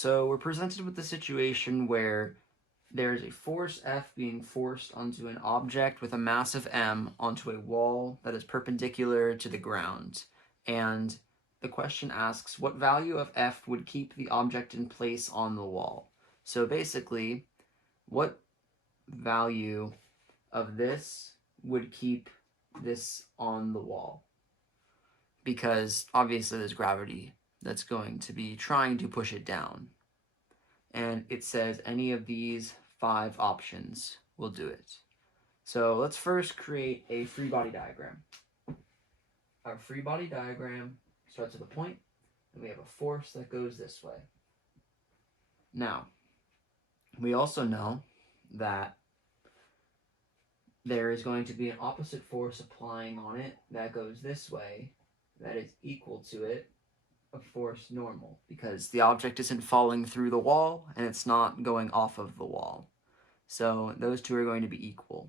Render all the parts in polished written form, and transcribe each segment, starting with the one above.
So we're presented with the situation where there's a force F being forced onto an object with a mass of m onto a wall that is perpendicular to the ground. And the question asks, what value of F would keep the object in place on the wall? So basically, what value of this would keep this on the wall? Because obviously there's gravity that's going to be trying to push it down. And it says any of these 5 options will do it. So let's first create a free body diagram. Our free body diagram starts with a point, and we have a force that goes this way. Now, we also know that there is going to be an opposite force applying on it that goes this way that is equal to it, a force normal, because the object isn't falling through the wall and it's not going off of the wall. So those two are going to be equal.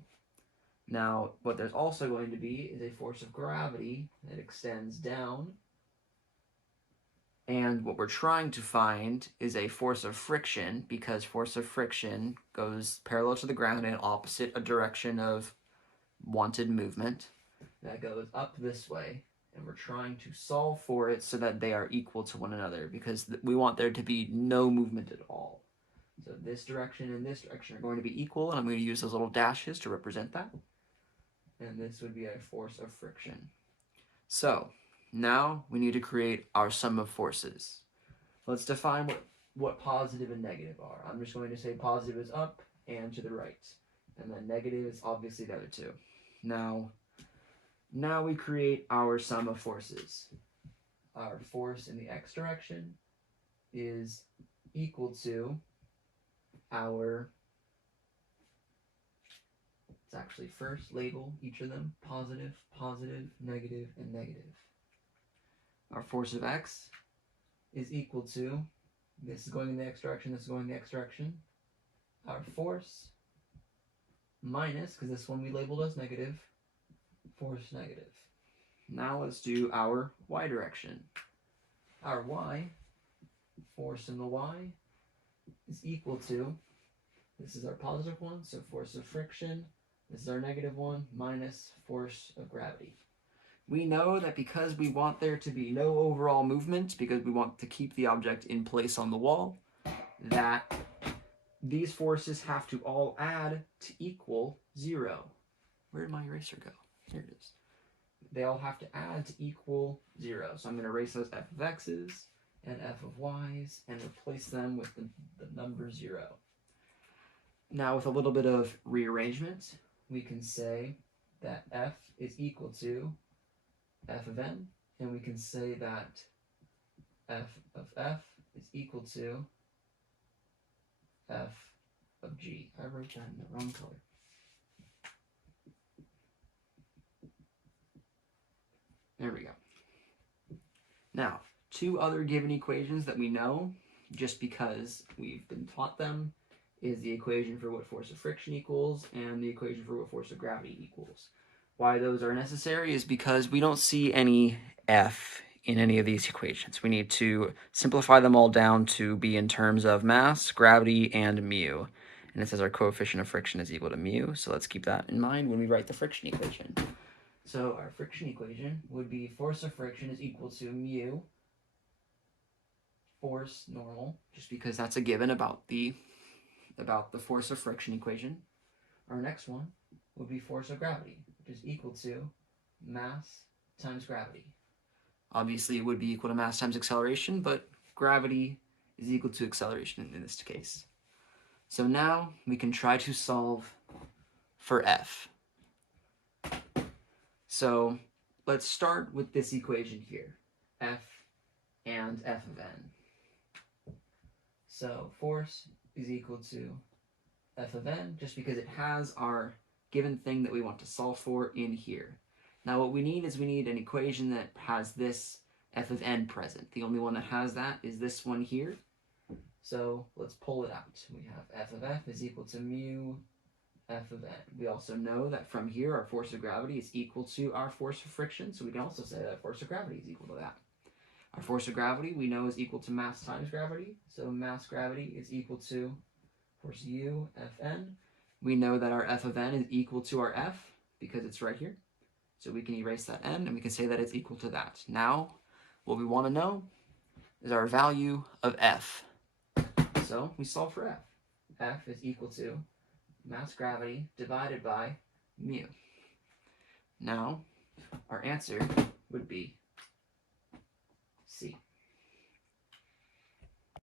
Now, what there's also going to be is a force of gravity that extends down. And what we're trying to find is a force of friction, because force of friction goes parallel to the ground in opposite a direction of wanted movement. That goes up this way. And we're trying to solve for it so that they are equal to one another, because we want there to be no movement at all. So this direction and this direction are going to be equal, and I'm going to use those little dashes to represent that. And this would be a force of friction. So now we need to create our sum of forces. Let's define what positive and negative are. I'm just going to say positive is up and to the right, and then negative is obviously the other two. Now we create our sum of forces. Our force in the x direction is equal to our, let's actually first label each of them, positive, positive, negative, and negative. Our force of x is equal to, this is going in the x direction, this is going in the x direction, our force minus, because this one we labeled as negative, force negative. Now let's do our y direction. Our y, force in the y, is equal to, this is our positive one, so force of friction, this is our negative one, minus force of gravity. We know that because we want there to be no overall movement, because we want to keep the object in place on the wall, that these forces have to all add to equal 0. Where did my eraser go? Here it is. They all have to add to equal 0. So I'm going to erase those f of x's and f of y's and replace them with the number 0. Now with a little bit of rearrangement, we can say that f is equal to f of n, and we can say that f of f is equal to f of g. I wrote that in the wrong color. There we go. Now, 2 other given equations that we know, just because we've been taught them, is the equation for what force of friction equals and the equation for what force of gravity equals. Why those are necessary is because we don't see any F in any of these equations. We need to simplify them all down to be in terms of mass, gravity, and mu. And it says our coefficient of friction is equal to mu, so let's keep that in mind when we write the friction equation. So our friction equation would be force of friction is equal to mu force normal, just because that's a given about the force of friction equation. Our next one would be force of gravity, which is equal to mass times gravity. Obviously, it would be equal to mass times acceleration, but gravity is equal to acceleration in this case. So now we can try to solve for F. So let's start with this equation here, F and F of n. So force is equal to F of n, just because it has our given thing that we want to solve for in here. Now what we need is we need an equation that has this F of n present. The only one that has that is this one here. So let's pull it out. We have F of f is equal to mu F of n. We also know that from here our force of gravity is equal to our force of friction, so we can also say that force of gravity is equal to that. Our force of gravity we know is equal to mass times gravity. So mass gravity is equal to force U, Fn. We know that our F of n is equal to our F because it's right here. So we can erase that n and we can say that it's equal to that. Now, what we want to know is our value of F. So we solve for F. F is equal to mass gravity divided by mu. Now, our answer would be C.